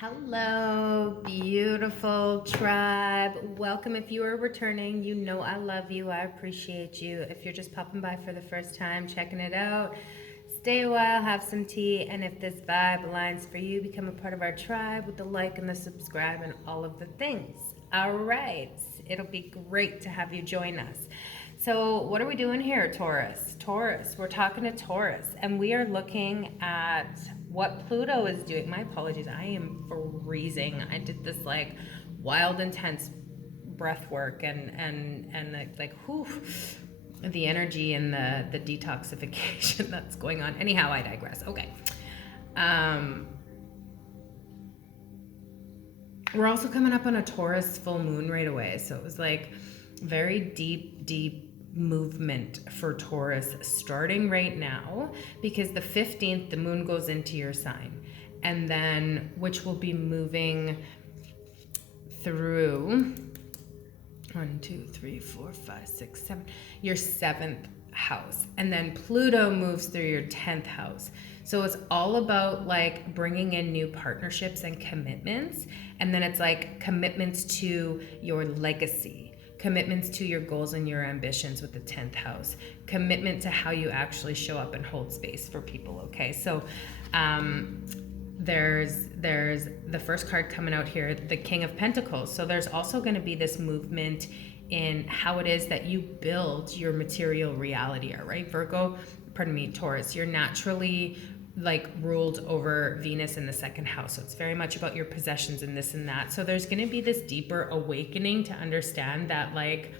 Hello, beautiful tribe. Welcome. If you are returning, you know I love you. I appreciate you. If you're just popping by for the first time, checking it out, stay a while, have some tea, and if this vibe aligns for you, become a part of our tribe with the like and the subscribe and all of the things. All right. It'll be great to have you join us. So, what are we doing here, Taurus? Taurus, we're talking to Taurus, and we are looking at what Pluto is doing. My apologies, I am freezing. I did this like wild, intense breath work and like whew, the energy and the detoxification that's going on. Anyhow, I digress. Okay. We're also coming up on a Taurus full moon right away, so it was like very deep movement for Taurus starting right now, because the 15th the moon goes into your sign, and then which will be moving through 1, 2, 3, 4, 5, 6, 7, your 7th house, and then Pluto moves through your 10th house. So it's all about like bringing in new partnerships and commitments, and then it's like commitments to your legacy, commitments to your goals and your ambitions with the 10th house, commitment to how you actually show up and hold space for people. Okay, so there's the first card coming out here, the King of Pentacles. So there's also going to be this movement in how it is that you build your material reality. All right, Taurus, you're naturally like ruled over Venus in the 2nd house. So it's very much about your possessions and this and that. So there's going to be this deeper awakening to understand that like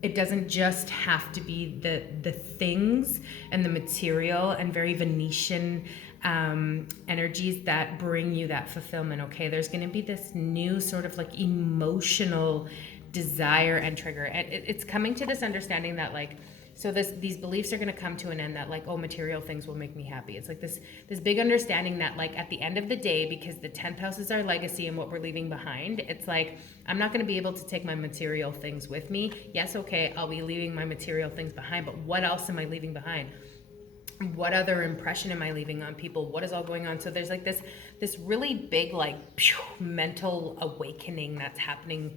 it doesn't just have to be the things and the material and very Venetian energies that bring you that fulfillment. Okay, there's going to be this new sort of like emotional desire and trigger, and it's coming to this understanding that like, so these beliefs are going to come to an end that like, oh, material things will make me happy. It's like this big understanding that like at the end of the day, because the 10th house is our legacy and what we're leaving behind, it's like I'm not going to be able to take my material things with me. Yes, okay, I'll be leaving my material things behind, but what else am I leaving behind? What other impression am I leaving on people? What is all going on? So there's like this really big like mental awakening that's happening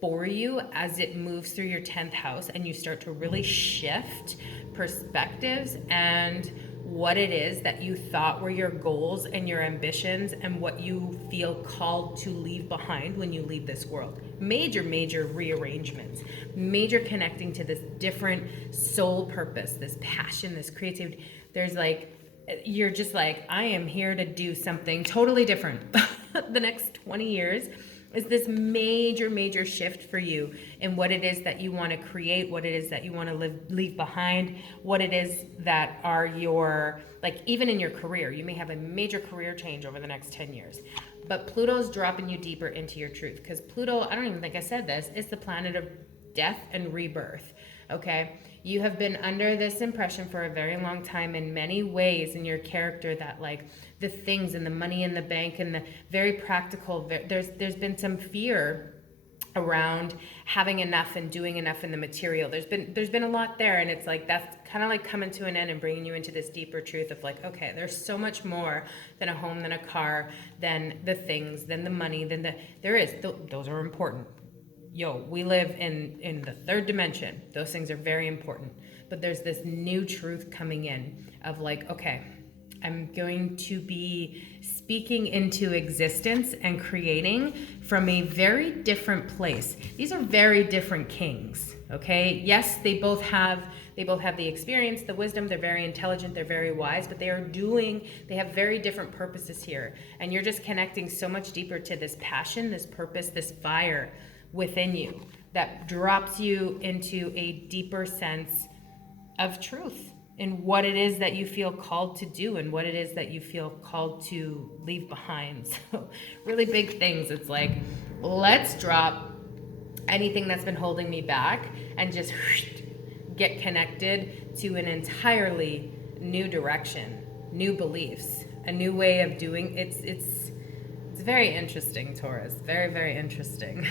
for you as it moves through your 10th house, and you start to really shift perspectives and what it is that you thought were your goals and your ambitions and what you feel called to leave behind when you leave this world. Major rearrangements, major connecting to this different soul purpose, this passion, this creativity. There's like, you're just like, I am here to do something totally different. The next 20 years is this major shift for you in what it is that you want to create, what it is that you want to leave behind, what it is that are your, like even in your career, you may have a major career change over the next 10 years. But Pluto's dropping you deeper into your truth, because Pluto, I don't even think I said this, is the planet of death and rebirth. Okay, you have been under this impression for a very long time in many ways in your character that like the things and the money in the bank and the very practical, there's been some fear around having enough and doing enough in the material. There's been a lot there, and it's like that's kind of like coming to an end and bringing you into this deeper truth of like, okay, there's so much more than a home, than a car, than the things, than the money, those are important. Yo, we live in the 3rd dimension. Those things are very important. But there's this new truth coming in of like, okay, I'm going to be speaking into existence and creating from a very different place. These are very different kings, okay? Yes, they both have the experience, the wisdom, they're very intelligent, they're very wise, but they have very different purposes here. And you're just connecting so much deeper to this passion, this purpose, this fire within you that drops you into a deeper sense of truth in what it is that you feel called to do and what it is that you feel called to leave behind. So really big things. It's like, let's drop anything that's been holding me back and just get connected to an entirely new direction, new beliefs, a new way of doing. It's very interesting, Taurus. Very interesting.